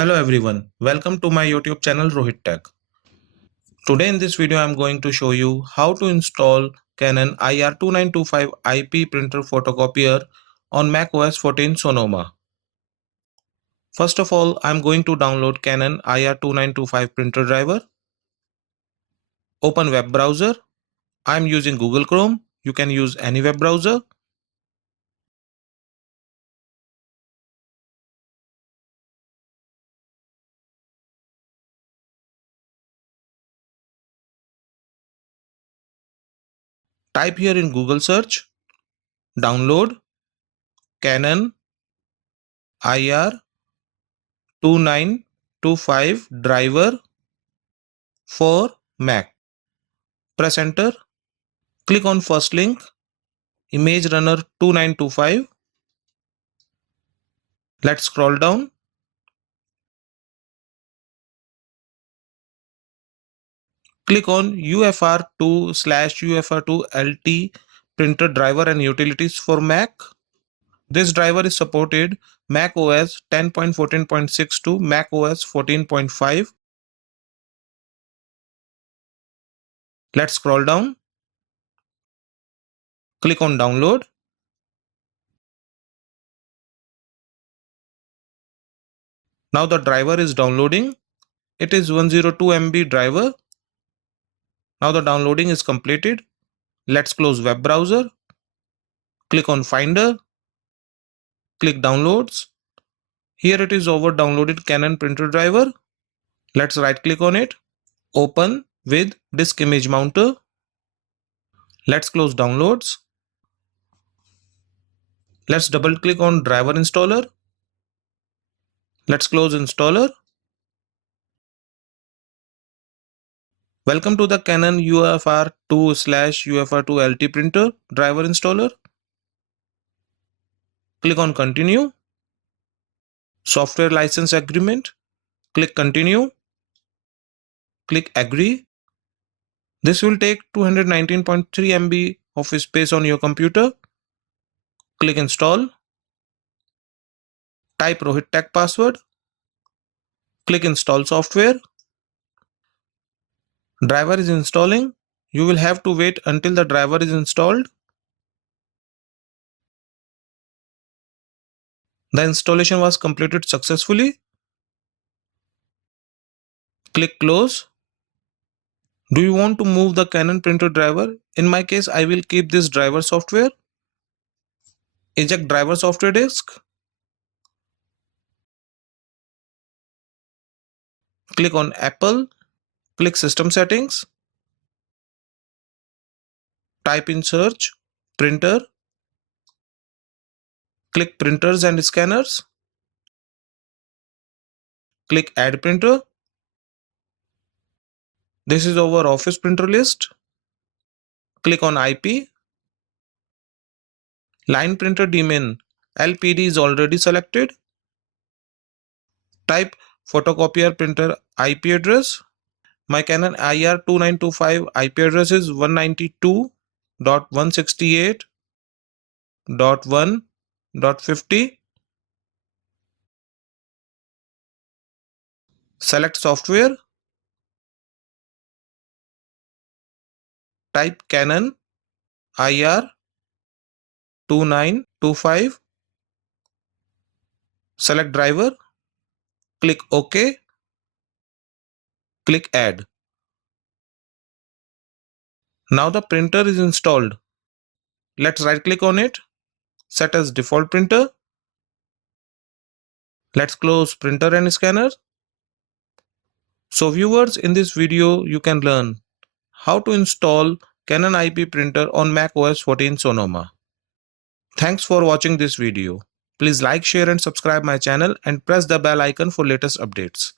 Hello everyone, welcome to my YouTube channel ROHIT Tech. Today in this video I am going to show you how to install Canon IR2925 IP printer photocopier on macOS 14 Sonoma. First of all, I am going to download Canon IR2925 printer driver. Open web browser. I am using Google Chrome. You can use any web browser. Type here in Google search, download Canon IR2925 driver for Mac. Press enter. Click on first link, image runner 2925. Let's scroll down. Click on UFR2/UFR2 LT printer driver and utilities for Mac. This driver is supported Mac OS 10.14.6 to Mac OS 14.5. Let's scroll down. Click on download. Now the driver is downloading. It is 102 MB driver. Now the downloading is completed. Let's close web browser. Click on Finder. Click Downloads. Here it is over downloaded Canon printer driver. Let's right click on it. Open with disk image mounter. Let's close downloads. Let's double click on driver installer. Let's close installer. Welcome to the Canon UFR2/UFR2 LT printer driver installer. Click on continue. Software license agreement. Click continue. Click agree. This will take 219.3 MB of space on your computer. Click install. Type ROHIT Tech password. Click install software. Driver is installing. You will have to wait until the driver is installed. The installation was completed successfully. Click close. Do you want to move the Canon printer driver? In my case, I will keep this driver software. Eject driver software disk. Click on Apple. Click System Settings. Type in search, printer. Click Printers and Scanners. Click Add Printer. This is our office printer list. Click on IP. Line printer daemon LPD is already selected. Type photocopier printer IP address. My Canon IR2925 IP address is 192.168.1.50. Select software. Type Canon IR2925. Select driver. Click OK. Click Add. Now the printer is installed. Let's right click on it. Set as default printer. Let's close printer and scanner. So viewers, in this video you can learn how to install Canon IP printer on macOS 14 Sonoma. Thanks for watching this video. Please like, share and subscribe my channel and press the bell icon for latest updates.